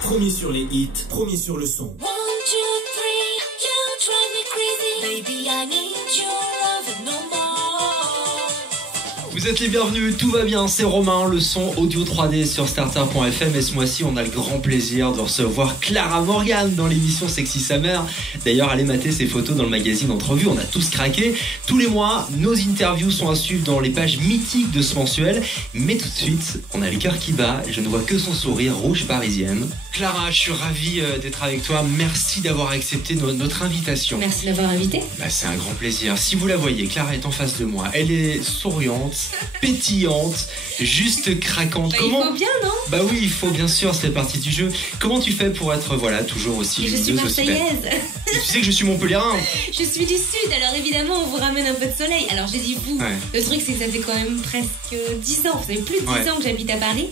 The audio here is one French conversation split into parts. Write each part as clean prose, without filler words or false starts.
Premier sur les hits, premier sur le son. 1, 2, 3, you drive me crazy. Baby, I need your love no more. Vous êtes les bienvenus, tout va bien, c'est Romain, le son audio 3D sur starter.fm et ce mois-ci on a le grand plaisir de recevoir Clara Morgan dans l'émission Sexy Summer. D'ailleurs allez mater ses photos dans le magazine Entrevue, on a tous craqué. Tous les mois, nos interviews sont à suivre dans les pages mythiques de ce mensuel. Mais tout de suite, on a le cœur qui bat, je ne vois que son sourire rouge parisienne. Clara, je suis ravi d'être avec toi, merci d'avoir accepté notre invitation. Merci d'avoir invité. C'est un grand plaisir. Si vous la voyez, Clara est en face de moi. Elle est souriante, pétillante, juste craquante. Il faut bien, non? Bah oui, il faut, bien sûr, ça fait partie du jeu. Comment tu fais pour être, toujours aussi Je suis lumineuse, aussi belle? marseillaise. Tu sais que je suis montpelliérain. Je suis du sud, alors évidemment on vous ramène un peu de soleil. Alors j'ai dit vous, Ouais. le truc c'est que ça fait quand même presque 10 ans, ça fait plus de 10 Ouais. ans que j'habite à Paris.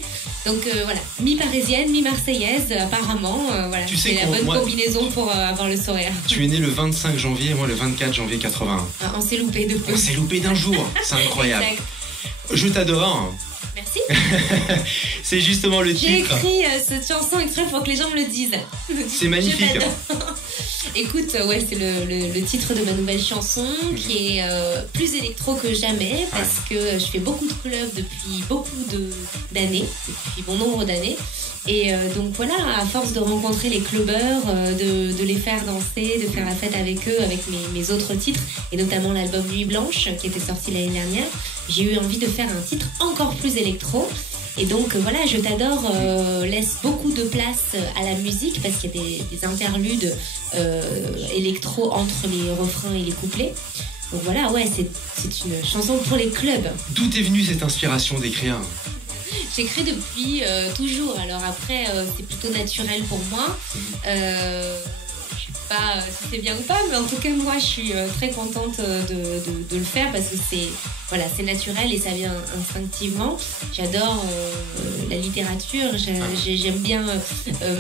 Donc voilà, mi-parisienne, mi-marseillaise apparemment. Voilà, Tu sais c'est la qu'on- bonne moi- combinaison pour avoir le sourire. Tu es né le 25 janvier et moi le 24 janvier 81. Ah, on s'est loupé de peu. On s'est loupé d'un jour, c'est incroyable. Exact. Je t'adore. Merci. C'est justement le J'ai titre. écrit cette chanson exprès pour que les gens me le disent. C'est magnifique. Je l'adore. Écoute, ouais, c'est le titre de ma nouvelle chanson qui est plus électro que jamais parce que je fais beaucoup de clubs depuis d'années, depuis bon nombre d'années. Et donc voilà, à force de rencontrer les clubbers, de les faire danser, de faire la fête avec eux, avec mes autres titres, et notamment l'album Nuit Blanche qui était sorti l'année dernière, j'ai eu envie de faire un titre encore plus électro. Et donc voilà, Je t'adore laisse beaucoup de place à la musique parce qu'il y a des interludes électro entre les refrains et les couplets. Donc voilà, ouais, c'est une chanson pour les clubs. D'où est venue cette inspiration d'écrire? J'écris depuis toujours, alors après c'est plutôt naturel pour moi. Je sais pas si c'est bien ou pas, mais en tout cas moi je suis très contente de le faire parce que c'est naturel et ça vient instinctivement. J'adore la littérature, j'aime bien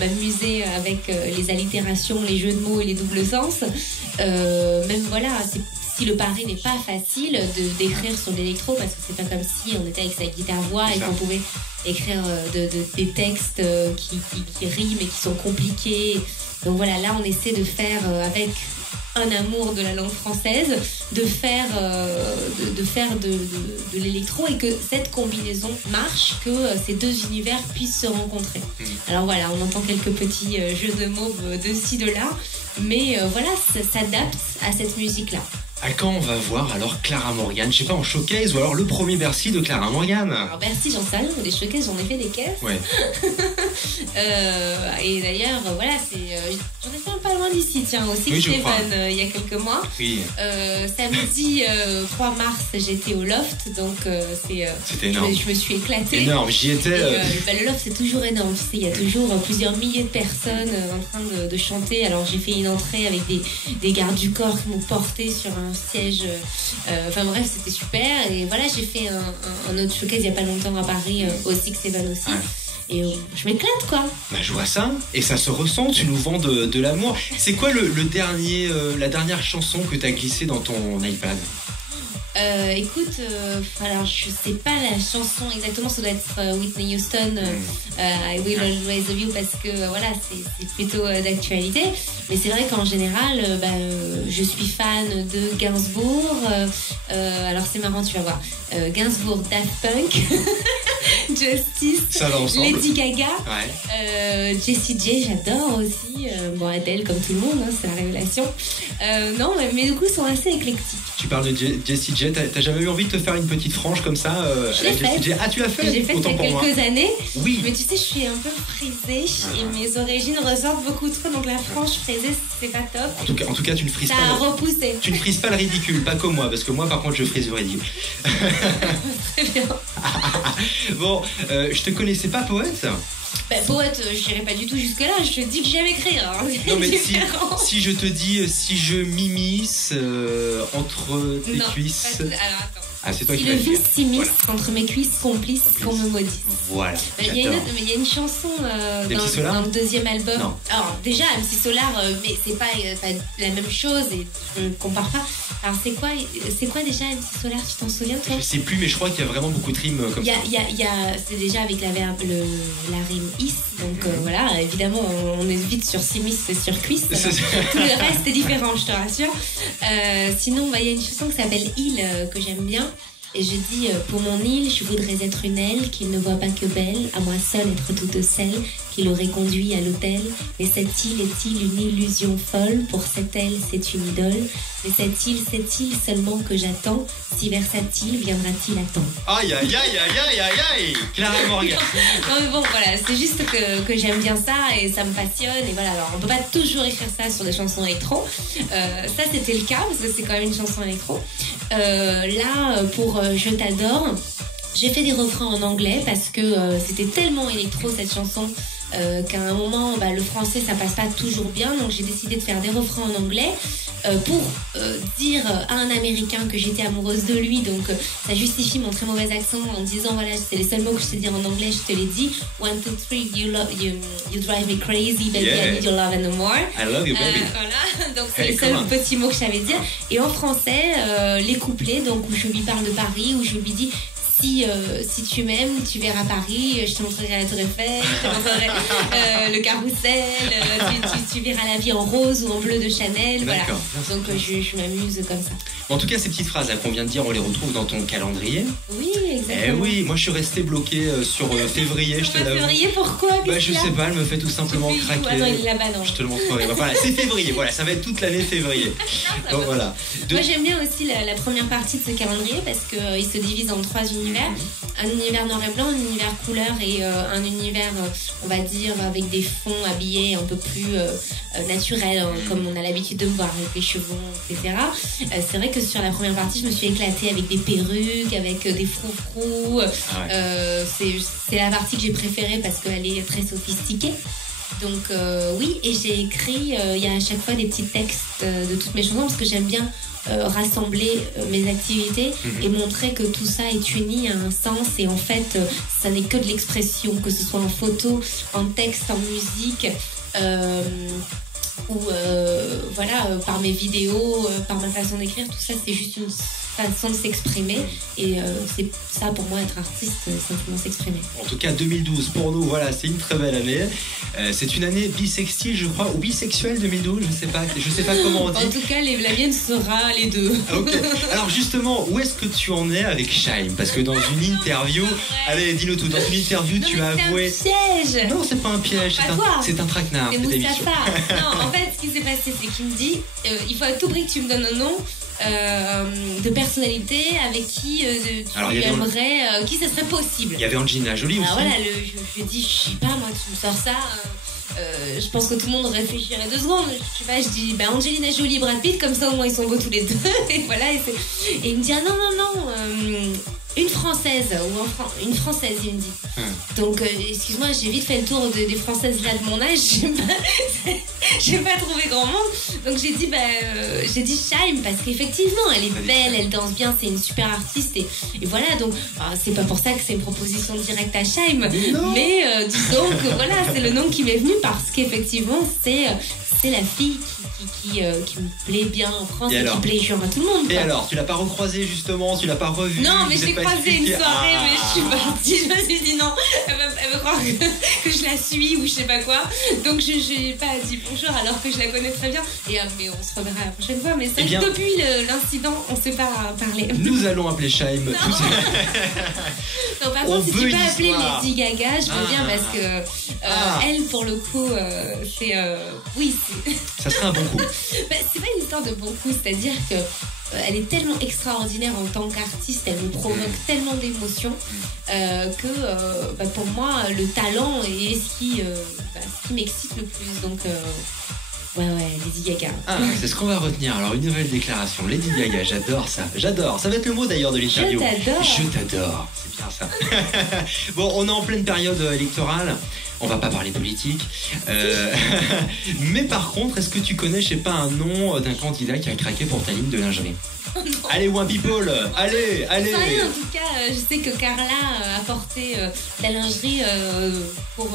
m'amuser avec les allitérations, les jeux de mots et les doubles sens. Même voilà, si le pari n'est pas facile d'écrire sur l'électro parce que c'est pas comme si on était avec sa guitare-voix et qu'on pouvait écrire des textes qui riment et qui sont compliqués. Donc voilà, là on essaie de faire avec un amour de la langue française, de faire de l'électro et que cette combinaison marche, que ces deux univers puissent se rencontrer. Alors voilà, on entend quelques petits jeux de mots de ci, de là, mais voilà, ça s'adapte à cette musique-là. À quand on va voir alors Clara Morgan? Je sais pas, en showcase ou alors le premier Bercy de Clara Morgan? Alors Bercy, j'en sais rien, des showcases, j'en ai fait des caisses. Ouais. Et d'ailleurs, voilà, j'en ai fait un pas loin d'ici, tiens, au Six Oui, je crois. Seven il y a quelques mois. Oui. Samedi 3 mars, j'étais au Loft, donc C'était énorme. je me suis éclatée. Énorme, j'y étais. Et, le Loft, c'est toujours énorme. Tu sais, il y a toujours plusieurs milliers de personnes en train de chanter. Alors, j'ai fait une entrée avec des gardes du corps qui m'ont porté sur un siège. Enfin bref, c'était super. Et voilà, j'ai fait un autre showcase il n'y a pas longtemps à Paris, au Six Seven aussi. Ouais. Et je m'éclate, quoi. Bah, je vois ça, et ça se ressent, tu nous vends de l'amour. C'est quoi la dernière chanson que t'as glissée dans ton iPad? Écoute, alors je sais pas la chanson exactement, ça doit être Whitney Houston, I Will Always Love You, parce que voilà, c'est plutôt d'actualité. Mais c'est vrai qu'en général, je suis fan de Gainsbourg. Alors c'est marrant, tu vas voir. Gainsbourg, Daft Punk, Justice, Ça va ensemble. Lady Gaga, Ouais. Jessie J, j'adore aussi. Bon, Adele, comme tout le monde, hein, c'est la révélation. Non, mais du coup, ils sont assez éclectiques. Tu parles de Jessie J, t'as jamais eu envie de te faire une petite frange comme ça Je l'ai avec Jessie faite. J? Ah, tu l'as fait? J'ai fait il y Autant a pour moi. quelques années. Oui. Mais tu sais, je suis un peu frisée et mes origines ressortent beaucoup trop. Donc la frange frisée, c'est pas top. En tout cas, tu ne frises Ça pas. a repoussé. Tu ne frises pas le ridicule, pas comme moi, parce que moi, par contre, je frise le ridicule. Très bien. Bon, je te connaissais pas poète? Poète, je dirais pas du tout jusque-là. Je te dis que j'aime écrire. Hein. Non, mais Différent. si je te dis, si je m'immisce entre tes Non, cuisses. alors attends. Ah, c'est toi Si qui le vas le dire. vice s'immisce Voilà. entre mes cuisses complices, qu'on me maudisse. Voilà. Il y a J'adore. mais il y a une chanson Des petits solars dans le deuxième album. Non. Alors déjà MC Solar, mais c'est pas la même chose et on ne compare pas. Alors c'est quoi déjà MC Solar? Tu t'en souviens toi? Je sais plus, mais je crois qu'il y a vraiment beaucoup de rimes comme ça. C'est déjà avec la rime is, donc voilà, évidemment on est vite sur s'immisce et sur cuisse. C'est ça. Tout le reste est différent, je te rassure. Sinon, il y a une chanson qui s'appelle Il que j'aime bien. Et je dis, pour mon île, je voudrais être une aile qu'il ne voit pas que belle, à moi seule être toute celle qui l'aurait conduit à l'hôtel. Mais cette île est-il une illusion folle? Pour cette aile, c'est une idole. Mais cette île seulement que j'attends, si versatile viendra-t-il à temps? Aïe, aïe, aïe, aïe, aïe, aïe, aïe. Clara Morgan. Non mais bon voilà, c'est juste que j'aime bien ça et ça me passionne et voilà. Alors on peut pas toujours écrire ça sur des chansons électro. Ça c'était le cas parce que c'est quand même une chanson électro. Là pour Je t'adore, j'ai fait des refrains en anglais parce que c'était tellement électro cette chanson qu'à un moment le français ça passe pas toujours bien, donc j'ai décidé de faire des refrains en anglais pour dire à un Américain que j'étais amoureuse de lui, donc ça justifie mon très mauvais accent en disant voilà c'est les seuls mots que je sais dire en anglais, je te l'ai dit, 1, 2, 3 you drive me crazy baby, Yeah. I need your love and no more. I love you, baby. Voilà, donc c'est Hey, les seuls come on. petits mots que je savais dire. Et en français, les couplets, donc où je lui parle de Paris, où je lui dis si tu m'aimes, tu verras Paris, je te montrerai la Tour Eiffel, je te montrerai le carrousel, tu verras la vie en rose ou en bleu de Chanel, voilà. D'accord. Donc je m'amuse comme ça. En tout cas, ces petites phrases là qu'on vient de dire, on les retrouve dans ton calendrier. Oui, Eh exactement. oui, moi je suis resté bloqué sur février, je te l'avoue. Février, pourquoi? Bah, je sais pas, elle me fait tout simplement craquer. Attends, il est là-bas, non. Je te le montrerai. Voilà, c'est février, voilà, ça va être toute l'année février. Donc voilà. Moi j'aime bien aussi la première partie de ce calendrier parce qu'il se divise en 3 univers. Un univers noir et blanc, un univers couleur et un univers, on va dire, avec des fonds habillés un peu plus naturels, comme on a l'habitude de me voir avec les cheveux, etc. C'est vrai que sur la première partie, je me suis éclatée avec des perruques, avec des froufrous. Ah ouais. C'est la partie que j'ai préférée parce qu'elle est très sophistiquée. Donc oui, et j'ai écrit, il y a à chaque fois des petits textes de toutes mes chansons parce que j'aime bien rassembler mes activités et montrer que tout ça est uni à un sens et en fait ça n'est que de l'expression, que ce soit en photo, en texte, en musique ou voilà, par mes vidéos, par ma façon d'écrire, tout ça c'est juste une façon de s'exprimer et c'est ça pour moi être artiste, simplement s'exprimer. En tout cas, 2012 pour nous, voilà, c'est une très belle année. C'est une année bisextile, je crois, ou bisexuelle 2012, je sais pas comment on dit. En tout cas, la mienne sera les deux. Ok. Alors justement, où est-ce que tu en es avec Shaim? Parce que dans une interview, allez, dis-nous tout. Dans une interview, Non, tu mais as c'est avoué. un piège. Non, c'est pas un piège, Pas toi. c'est un traquenard. C'est cette émission. Moustapha. Non, en fait, ce qui s'est passé, c'est qu'il me dit il faut à tout prix que tu me donnes un nom de personnalité avec qui Alors, tu il y avait aimerais, qui ce serait possible. Il y avait Angelina Jolie aussi. Alors voilà, je lui dis, je sais pas, moi, tu me sors ça. Je pense que tout le monde réfléchirait 2 secondes. Je sais pas, je dis Angelina Jolie et Brad Pitt, comme ça au moins ils sont beaux tous les deux. Et voilà, et il me dit ah non, une française ou une française, il me dit. Donc excuse-moi, j'ai vite fait le tour des françaises là de mon âge. J'ai pas trouvé grand monde. Donc j'ai dit Shaim parce qu'effectivement elle est belle, elle danse bien, c'est une super artiste et voilà, donc c'est pas pour ça que c'est une proposition directe à Shaim, mais disons que voilà, c'est le nom qui m'est venu parce qu'effectivement c'est la fille qui me plaît bien en France et qui plaît genre à tout le monde. Et quoi. alors, tu l'as pas recroisé justement, tu l'as pas revu? Non, mais vous j'ai êtes pas croisé une expliqué? soirée, mais je suis Ah. partie. Je me suis dit non, elle va croire que je la suis ou je sais pas quoi. Donc je n'ai pas dit bonjour alors que je la connais très bien. Et mais on se reverra la prochaine fois. Mais c'est Eh vrai bien, que depuis l'incident, on s'est pas parlé. Nous allons appeler Shaim. Non, par On contre, si veut tu peux une appeler histoire. Lady Gaga, je veux bien parce que elle, pour le coup, c'est. Oui, c'est. Ça serait un bon coup. Bah, c'est pas une histoire de bon coup, c'est-à-dire que elle est tellement extraordinaire en tant qu'artiste, elle me provoque tellement d'émotions que pour moi le talent est ce qui m'excite le plus. Donc ouais, Lady Gaga. Ah, c'est ce qu'on va retenir. Alors, une nouvelle déclaration. Lady Gaga, j'adore ça. J'adore. Ça va être le mot d'ailleurs de l'interview. Je t'adore. Je t'adore. C'est bien ça. Bon, on est en pleine période électorale. On va pas parler politique. Mais par contre, est-ce que tu connais, je sais pas, un nom d'un candidat qui a craqué pour ta ligne de lingerie? Allez, One People, allez, allez. En tout cas, je sais que Carla a porté la lingerie pour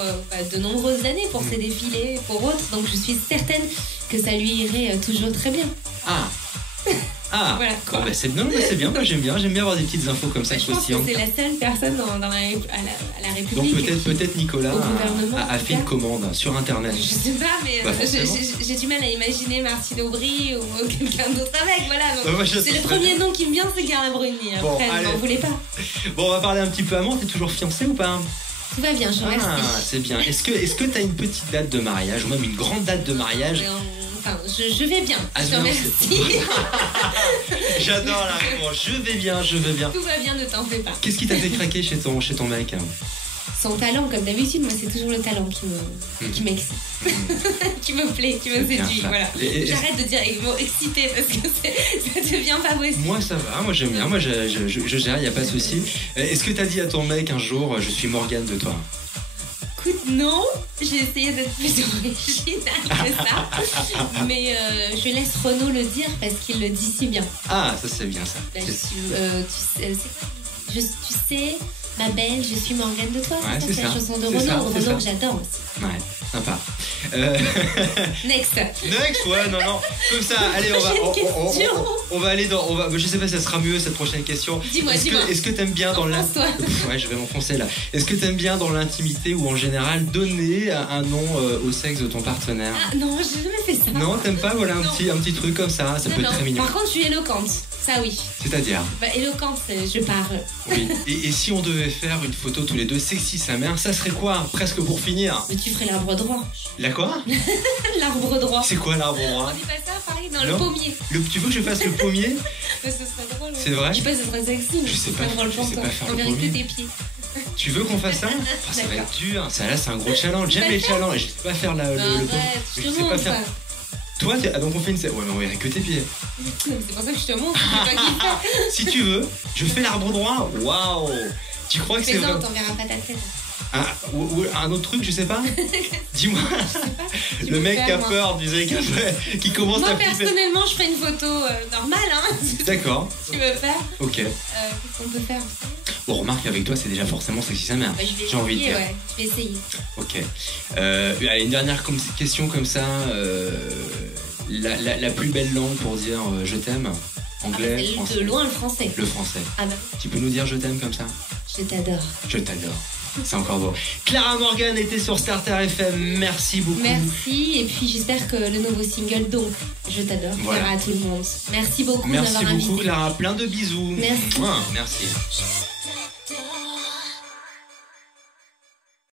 de nombreuses années, pour ses défilés, pour autres. Donc je suis certaine que ça lui irait toujours très bien. Ah, voilà. Bon, bah, c'est bien, moi j'aime bien avoir des petites infos comme ça. Je pense que c'est la seule personne à la République. Donc peut-être Nicolas a fait une commande sur internet. Je sais pas, mais j'ai du mal à imaginer Martine Aubry ou quelqu'un d'autre avec. Voilà, c'est le premier nom qui me vient, c'est Carla Bruni. Après, vous n'en voulez pas. Bon, on va parler un petit peu amour. T'es toujours fiancée ou pas? Tout va bien, je remercie. Ah, c'est bien. Est-ce que t'as une petite date de mariage ou même une grande date de mariage? Enfin, je vais bien, je te remercie. J'adore la réponse, je vais bien. Tout va bien, ne t'en fais pas. Qu'est-ce qui t'a fait craquer chez ton mec? Son talent, comme d'habitude, moi c'est toujours le talent qui m'excite, qui me plaît, qui me séduit. Voilà. J'arrête de dire le mot excité parce que ça devient pas possible. Moi ça va, moi j'aime bien, moi je gère, y a pas de souci. Est-ce que t'as dit à ton mec un jour je suis Morgane de toi? Écoute, non, j'ai essayé d'être plus originale que ça, mais je laisse Renaud le dire parce qu'il le dit si bien. Ah, ça c'est bien ça. Là, tu sais, ma belle, je suis Morgane de toi. Ouais, c'est la chanson de Renaud que j'adore aussi. Ouais, sympa. Next, ouais, non, comme ça, allez, on va aller dans, je sais pas si ça sera mieux cette prochaine question. Dis-moi. Est-ce que t'aimes bien dans ouais, je vais m'enfoncer là. Est-ce que t'aimes bien dans l'intimité ou en général donner un nom au sexe de ton partenaire? Ah non, j'ai jamais fait ça. Non, t'aimes pas, voilà, un petit truc comme ça, peut être très mignon. Par contre, je suis éloquente, ça oui. C'est-à-dire? Éloquente, je parle. Oui. Et si on devait faire une photo tous les deux sexy sa mère, ça serait quoi? Presque pour finir. Mais tu ferais l'arbre droit. La quoi? L'arbre droit. C'est quoi l'arbre droit? On dit pas ça à Paris, dans le pommier. Tu veux que je fasse le pommier? Mais ce serait drôle. C'est vrai? Je sais pas, ce serait sexy. Je sais pas faire le pommier. On verrait que tes pieds. Tu veux qu'on fasse ça? Ça va être dur. Ça là, c'est un gros challenge. J'aime les challenges. Je sais pas faire le pommier. Je sais pas faire. Toi, donc on fait une... Ouais, mais on verrait que tes pieds. C'est pour ça que je te montre. C'est pas qui fait. Si tu veux, je fais l'arbre droit. Waouh! Tu crois que c'est vrai? Mais non, t'en verras pas ta tête. Ou un autre truc, je sais pas. Dis-moi. Le mec qui a peur, qui commence à flipper. Moi, personnellement, je ferai une photo normale. Hein. D'accord. Tu veux faire? Ok. Qu'est-ce qu'on peut faire? Bon, remarque, avec toi, c'est déjà forcément sexy sa mère. J'ai envie de dire. Ouais, je vais essayer. Ok. Allez, une dernière question comme ça. La plus belle langue pour dire je t'aime? Anglais, français. De loin, le français. Le français. Ah bah. Tu peux nous dire je t'aime comme ça? Je t'adore. Je t'adore. C'est encore beau. Clara Morgan était sur Starter FM. Merci beaucoup. Merci. Et puis j'espère que le nouveau single, donc, Je t'adore, plaira à tout le monde. Merci beaucoup de m'avoir invité. Merci beaucoup, Clara. Plein de bisous. Merci. Merci.